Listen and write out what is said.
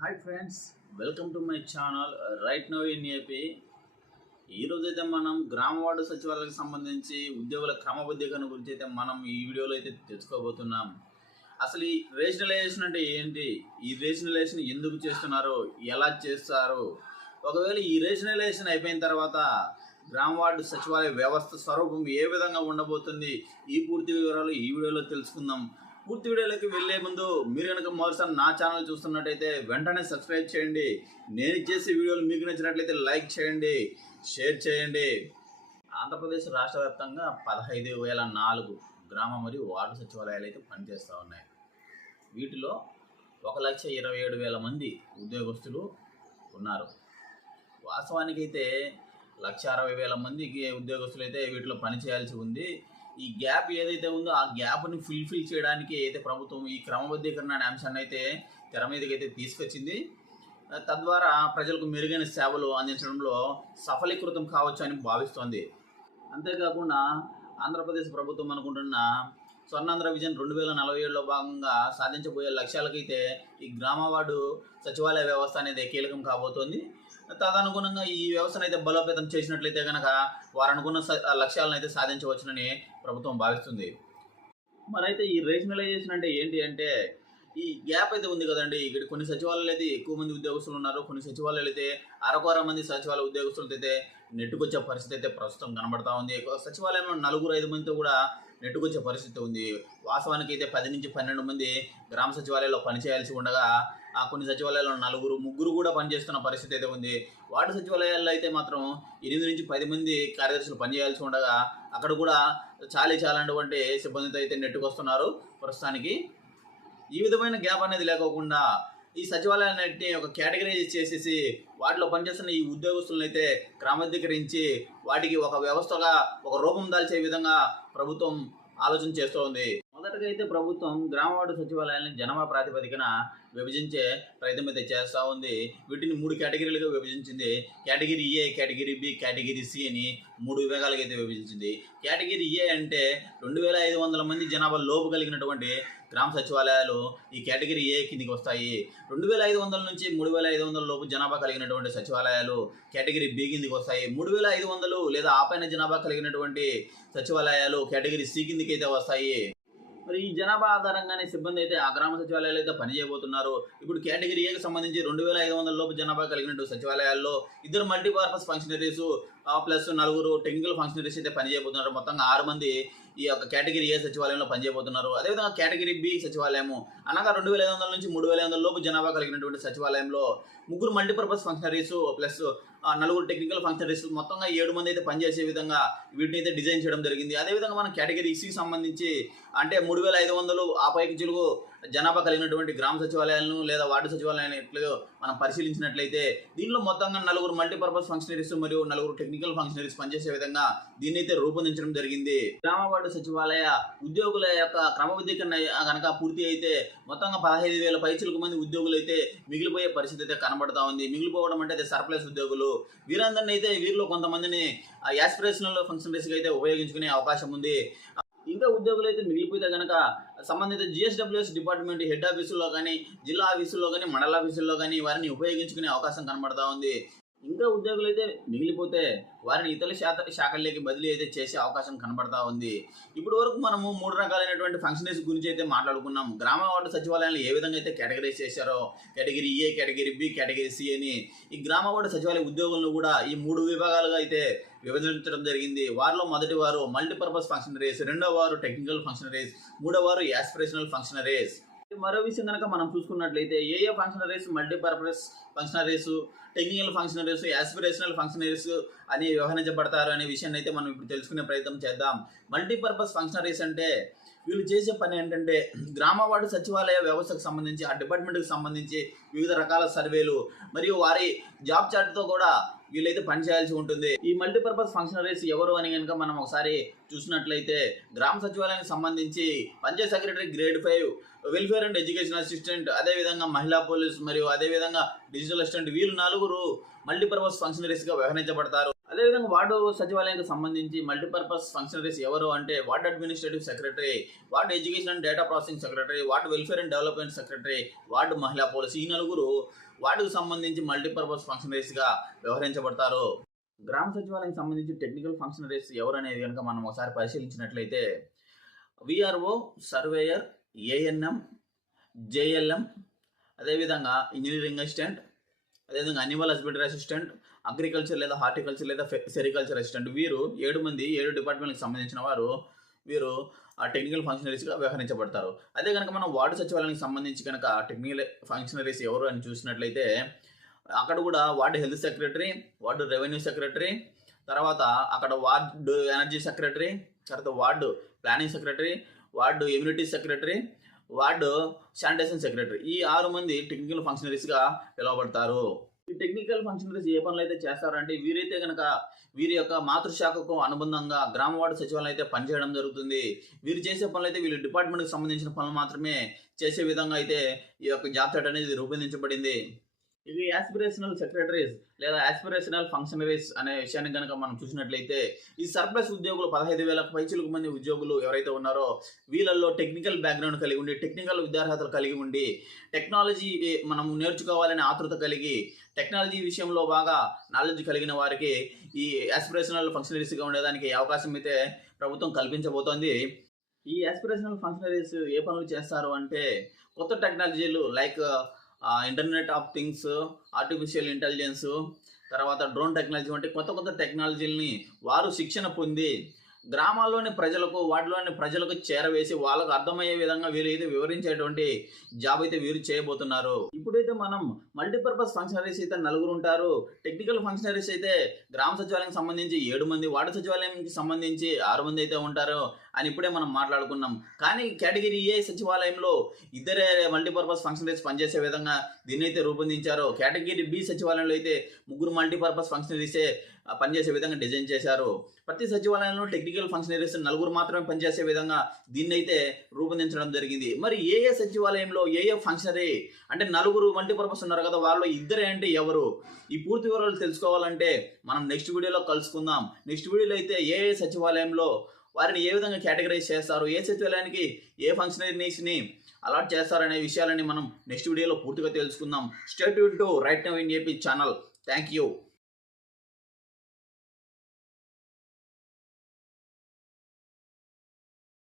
Hi friends welcome to my channel right now in AP ఈరోజైతే మనం గ్రామ ward సచివాలయాలకు సంబంధించి ఉద్యోగుల క్రమబద్ధీకరణ గురించి అయితే మనం ఈ వీడియోలో అయితే తెచ్చుకోబోతున్నాం అసలు ఈ రేషనలైజేషన్ అంటే ఏంటి? ఈ రేషనలైజేషన్ ఎందుకు చేస్తున్నారు? ఎలా చేస్తారు? ఒకవేళ ఈ రేషనలైజేషన్ అయిపోయిన తర్వాత గ్రామ వార్డు సచివాలయ వ్యవస్థ స్వరూపం ఏ విధంగా ఉండబోతుంది? ఈ పూర్తి వివరాలు ఈ వీడియోలో తెలుసుకుందాం. పూర్తి వీడియోలోకి వెళ్ళే ముందు మీరు కనుక మొదటిసారి నా ఛానల్ చూస్తున్నట్టయితే వెంటనే సబ్స్క్రైబ్ చేయండి. నేను చేసే వీడియోలు మీకు నచ్చినట్లయితే లైక్ చేయండి షేర్ చేయండి. ఆంధ్రప్రదేశ్ రాష్ట్ర వ్యాప్తంగా పదహైదు వేల నాలుగు గ్రామ మరియు వార్డు సచివాలయాలు అయితే పనిచేస్తూ ఉన్నాయి. వీటిలో ఒక లక్ష ఇరవై ఏడు వేల మంది ఉద్యోగస్తులు ఉన్నారు. వాస్తవానికి అయితే లక్ష అరవై వేల మందికి ఉద్యోగస్తులు అయితే వీటిలో పనిచేయాల్సి ఉంది. ఈ గ్యాప్ ఏదైతే ఉందో ఆ గ్యాప్ని ఫుల్ఫిల్ చేయడానికి అయితే ప్రభుత్వం ఈ క్రమబద్ధీకరణ అనే అంశాన్ని అయితే తెర మీదకి అయితే తీసుకొచ్చింది తద్వారా ప్రజలకు మెరుగైన సేవలు అందించడంలో సఫలీకృతం కావచ్చు అని భావిస్తోంది. అంతేకాకుండా ఆంధ్రప్రదేశ్ ప్రభుత్వం అనుకుంటున్న స్వర్ణాంధ్ర విజన్ రెండు వేల నలభై ఏడులో భాగంగా సాధించబోయే లక్ష్యాలకైతే ఈ గ్రామ వార్డు సచివాలయ వ్యవస్థ అనేది కీలకం కాబోతోంది. తదనుగుణంగా ఈ వ్యవస్థను అయితే బలోపేతం చేసినట్లయితే కనుక వారు అనుకున్న స- లక్ష్యాలను అయితే సాధించవచ్చునని ప్రభుత్వం భావిస్తుంది. మరైతే ఈ రేషనలైజేషన్ అంటే ఏంటి అంటే ఈ గ్యాప్ అయితే ఉంది కదండి. ఇక్కడ కొన్ని సచివాలయాలు అయితే ఎక్కువ మంది ఉద్యోగస్తులు ఉన్నారు. కొన్ని సచివాలయాలు అయితే అరకొర మంది సచివాలయ ఉద్యోగస్తులతో అయితే నెట్టుకొచ్చే పరిస్థితి అయితే ప్రస్తుతం కనబడతా ఉంది. సచివాలయంలో నలుగురు ఐదు మందితో కూడా నెట్టుకొచ్చే పరిస్థితి ఉంది. వాస్తవానికి అయితే పది నుంచి పన్నెండు మంది గ్రామ సచివాలయాల్లో పనిచేయాల్సి ఉండగా కొన్ని సచివాలయాల్లో నలుగురు ముగ్గురు కూడా పనిచేస్తున్న పరిస్థితి అయితే ఉంది. వార్డు సచివాలయాల్లో అయితే మాత్రం ఎనిమిది నుంచి పది మంది కార్యదర్శులు పనిచేయాల్సి ఉండగా అక్కడ కూడా చాలీ చాలన్నటువంటి సిబ్బందితో అయితే నెట్టుకొస్తున్నారు ప్రస్తుతానికి. ఈ విధమైన గ్యాప్ అనేది లేకోకుండా ఈ సచివాలయాన్ని ఒక కేటగిరైజ్ చేసేసి వాటిలో పనిచేస్తున్న ఈ ఉద్యోగస్తులను అయితే క్రమబద్ధీకరించి వాటికి ఒక వ్యవస్థగా ఒక రూపం దాల్చే విధంగా ప్రభుత్వం ఆలోచన చేస్తోంది. మొదటగా అయితే ప్రభుత్వం గ్రామ వార్డు సచివాలయాన్ని జనాభా ప్రాతిపదికన విభజించే ప్రయత్నం అయితే చేస్తూ ఉంది. వీటిని మూడు కేటగిరీలుగా విభజించింది. Category A category B category C అని మూడు విభాగాలుగా అయితే విభజించింది. కేటగిరీ ఏ అంటే రెండు వేల ఐదు వందల మంది జనాభా లోపు కలిగినటువంటి గ్రామ సచివాలయాలు ఈ కేటగిరీ ఏ కిందికి వస్తాయి. రెండు వేల ఐదు వందల నుంచి మూడు వేల ఐదు వందల లోపు జనాభా కలిగినటువంటి సచివాలయాలు కేటగిరీ బి కిందికి వస్తాయి. మూడు వేల ఐదు వందలు లేదా ఆపైన జనాభా కలిగినటువంటి సచివాలయాలు కేటగిరీ సి కిందికి అయితే వస్తాయి. మరి ఈ జనాభా ఆధారంగానే సిబ్బంది అయితే ఆ గ్రామ సచివాలయాలు అయితే పనిచేయబోతున్నారు. ఇప్పుడు కేటగిరీ ఏకి సంబంధించి రెండు వేల ఐదు వందల లోపు జనాభా కలిగినట్టు సచివాలయాల్లో ఇద్దరు మల్టీపర్పస్ ఫంక్షనరీస్ ప్లస్ నలుగురు టెక్నికల్ ఫంక్షనరీస్ అయితే పనిచేయబోతున్నారు. మొత్తంగా ఆరు మంది ఈ యొక్క కేటగిరీ ఏ సచివాలయంలో పనిచేయబోతున్నారు. అదేవిధంగా కేటగిరీ బి సచివాలయము. అనగా రెండు వేల ఐదు వందల నుంచి మూడు వేల ఐదు వందల లోపు జనాభా కలిగినటువంటి సచివాలయంలో ముగ్గురు మల్టీపర్పస్ ఫంక్షనరీస్ ప్లస్ నలుగురు టెక్నికల్ ఫంక్షనరీస్ మొత్తంగా ఏడు మంది అయితే పనిచేసే విధంగా వీటిని అయితే డిజైన్ చేయడం జరిగింది. అదేవిధంగా మనం కేటగిరీ సికి సంబంధించి అంటే మూడు వేల ఐదు వందలు ఆ పైకి చిలుగు జనాభా కలిగినటువంటి గ్రామ సచివాలయాలను లేదా వార్డు సచివాలయాలను ఎట్లు మనం పరిశీలించినట్లయితే దీనిలో మొత్తంగా నలుగురు మల్టీపర్పస్ ఫంక్షనరీస్ మరియు నలుగురు టెక్నికల్ ఫంక్షనరీస్ పనిచేసే విధంగా దీన్ని అయితే రూపొందించడం జరిగింది. గ్రామ వార్డు సచివాలయ ఉద్యోగుల యొక్క క్రమబద్ధీకరణ కనుక పూర్తి అయితే మొత్తంగా పదహైదు వేల పైచులకు మంది ఉద్యోగులు అయితే మిగిలిపోయే పరిస్థితి అయితే కనబడతా ఉంది. మిగిలిపోవడం అంటే అయితే సర్ప్లస్ ఉద్యోగులు. వీరందరినీ అయితే వీరిలో కొంతమందిని యాస్పిరేషనల్ ఫంక్షనరీస్గా అయితే ఉపయోగించుకునే అవకాశం ఉంది. ఇంకా ఉద్యోగులు అయితే మిగిలిపోతే కనుక సంబంధిత జిఎస్డబ్ల్యూఎస్ డిపార్ట్మెంట్ హెడ్ ఆఫీసుల్లో కానీ జిల్లా ఆఫీసుల్లో కానీ మండల ఆఫీసుల్లో కానీ వారిని ఉపయోగించుకునే అవకాశం కనబడతా ఉంది. ఇంకా ఉద్యోగులు అయితే మిగిలిపోతే వారిని ఇతర శాత శాఖల్లోకి బదిలీ అయితే చేసే అవకాశం కనబడతా ఉంది. ఇప్పటి వరకు మనము మూడు రకాలైనటువంటి ఫంక్షనరీస్ గురించి అయితే మాట్లాడుకున్నాం గ్రామ వార్డు సచివాలయాలు ఏ విధంగా అయితే కేటగిరీస్ చేశారో category A category B category C అని ఈ గ్రామ వార్డు సచివాలయ ఉద్యోగులను కూడా ఈ మూడు విభాగాలుగా అయితే విభజించడం జరిగింది. వారిలో మొదటి వారు మల్టీపర్పస్ ఫంక్షనరీస్ రెండో వారు టెక్నికల్ ఫంక్షనరీస్ మూడో వారు యాస్పిరేషనల్ ఫంక్షనరీస్ మరో విషయం కనుక మనం చూసుకున్నట్లయితే ఏ ఏ functionaries multipurpose functionaries technical functionaries aspirational functionaries అని వ్యవహరించబడతారు అనే విషయాన్ని అయితే మనం ఇప్పుడు తెలుసుకునే ప్రయత్నం చేద్దాం. మల్టీపర్పస్ ఫంక్షనరీస్ అంటే వీళ్ళు చేసే పని ఏంటంటే గ్రామవాడు సచివాలయ వ్యవస్థకు సంబంధించి ఆ డిపార్ట్మెంట్కి సంబంధించి వివిధ రకాల సర్వేలు మరియు వారి జాబ్ చార్ట్తో కూడా వీళ్ళైతే పనిచేయాల్సి ఉంటుంది. ఈ మల్టీపర్పస్ ఫంక్షనరీస్ ఎవరు అని కనుక మనం ఒకసారి చూసినట్లయితే గ్రామ సచివాలయానికి సంబంధించి panchayat secretary grade five welfare and education assistant అదేవిధంగా మహిళా పోలీస్ మరియు అదేవిధంగా డిజిటల్ అసిస్టెంట్ వీళ్ళు నలుగురు మల్టీపర్పస్ ఫంక్షనరీస్గా వ్యవహరించబడతారు. అదేవిధంగా వార్డు సచివాలయానికి సంబంధించి మల్టీపర్పస్ ఫంక్షనరీస్ ఎవరు అంటే ward administrative secretary ward education and data processing secretary ward welfare and development secretary ward మహిళా పోలీసు ఈ నలుగురు వార్డుకు సంబంధించి మల్టీపర్పస్ ఫంక్షనరీస్గా వ్యవహరించబడతారు. గ్రామ సచివాలయానికి సంబంధించి టెక్నికల్ ఫంక్షనరీస్ ఎవరు అనేది కనుక మనం ఒకసారి పరిశీలించినట్లయితే విఆర్ఓ సర్వేయర్ ఏఎన్ఎం జేఎల్ఎం అదేవిధంగా ఇంజనీరింగ్ అసిస్టెంట్ అదేవిధంగా అనిమల్ హస్బెండరీ అసిస్టెంట్ అగ్రికల్చర్ లేదా హార్టికల్చర్ లేదా సెరికల్చర్ అసిస్టెంట్ వీరు ఏడు మంది ఏడు డిపార్ట్మెంట్కి సంబంధించిన వారు వీరు ఆ టెక్నికల్ ఫంక్షనరీస్గా వ్యవహరించబడతారు. అదే కనుక మనం వార్డు సచివాలయానికి సంబంధించి కనుక టెక్నికల్ ఫంక్షనరీస్ ఎవరు అని చూసినట్లయితే అక్కడ కూడా ward health secretary ward revenue secretary తర్వాత అక్కడ వార్డు ఎనర్జీ సెక్రటరీ తర్వాత ward planning secretary ward immunity secretary ward sanitation secretary. ఈ ఆరు మంది టెక్నికల్ ఫంక్షనరీస్గా పిలువబడతారు. ఈ టెక్నికల్ ఫంక్షనరీస్ ఏ పనులు అయితే చేస్తారంటే వీరైతే కనుక వీరి యొక్క మాతృశాఖకు అనుబంధంగా గ్రామ వార్డు సచివాలయం అయితే పనిచేయడం జరుగుతుంది. వీరు చేసే పనులు అయితే వీళ్ళు డిపార్ట్మెంట్కి సంబంధించిన పనులు మాత్రమే చేసే విధంగా అయితే ఈ యొక్క జాబ్ సెట్ అనేది రూపొందించబడింది. ఇది యాస్పిరేషనల్ సెక్రటరీస్ లేదా యాస్పిరేషనల్ ఫంక్షనరీస్ అనే విషయాన్ని కనుక మనం చూసినట్లయితే ఈ సర్ప్లస్ ఉద్యోగులు పదహైదు వేల పైచులకు మంది ఉద్యోగులు ఎవరైతే ఉన్నారో వీళ్ళల్లో టెక్నికల్ బ్యాక్గ్రౌండ్ కలిగి ఉండి టెక్నికల్ విద్యార్హతలు కలిగి ఉండి టెక్నాలజీ మనం నేర్చుకోవాలనే ఆతృత కలిగి టెక్నాలజీ విషయంలో బాగా నాలెడ్జ్ కలిగిన వారికి ఈ యాస్పిరేషనల్ ఫంక్షనరీస్గా ఉండేదానికి అవకాశం అయితే ప్రభుత్వం కల్పించబోతోంది. ఈ యాస్పిరేషనల్ ఫంక్షనరీస్ ఏ పనులు చేస్తారు అంటే కొత్త టెక్నాలజీలు like internet of things artificial intelligence తర్వాత డ్రోన్ టెక్నాలజీ వంటి కొత్త కొత్త టెక్నాలజీలని వారు శిక్షణ పొంది గ్రామాల్లోని ప్రజలకు వాటిలోని ప్రజలకు చేరవేసి వాళ్ళకు అర్థమయ్యే విధంగా వీరు అయితే వివరించేటువంటి జాబ్ అయితే వీరు చేయబోతున్నారు. ఇప్పుడైతే మనం మల్టీపర్పస్ ఫంక్షనరీస్ అయితే నలుగురు ఉంటారు. టెక్నికల్ ఫంక్షనరీస్ అయితే గ్రామ సచివాలయం సంబంధించి ఏడు మంది వార్డు సచివాలయంకి సంబంధించి ఆరు మంది అయితే ఉంటారు అని ఇప్పుడే మనం మాట్లాడుకున్నాం. కానీ కేటగిరీ ఏ సచివాలయంలో ఇద్దరే మల్టీపర్పస్ ఫంక్షనరీస్ పనిచేసే విధంగా దీన్ని అయితే రూపొందించారు. కేటగిరీ బి సచివాలయంలో అయితే ముగ్గురు మల్టీపర్పస్ ఫంక్షనరీసే పనిచేసే విధంగా డిజైన్ చేశారు. ప్రతి సచివాలయంలో టెక్నికల్ ఫంక్షనరీస్ నలుగురు మాత్రమే పనిచేసే విధంగా దీన్ని అయితే రూపొందించడం జరిగింది. మరి ఏ ఏ సచివాలయంలో ఏ ఏ ఫంక్షనరీ? అంటే నలుగురు మల్టీపర్పస్ ఉన్నారు కదా వాళ్ళు ఇద్దరే అంటే ఎవరు? ఈ పూర్తి వివరాలు తెలుసుకోవాలంటే మనం నెక్స్ట్ వీడియోలో కలుసుకుందాం. నెక్స్ట్ వీడియోలో అయితే ఏ ఏ సచివాలయంలో వారిని ఏ విధంగా కేటగరైజ్ చేస్తారు? ఏ సచివాలయానికి ఏ ఫంక్షనరీస్ని అలాట్ చేస్తారనే విషయాలని మనం నెక్స్ట్ వీడియోలో పూర్తిగా తెలుసుకుందాం. State to right now in AP channel thank you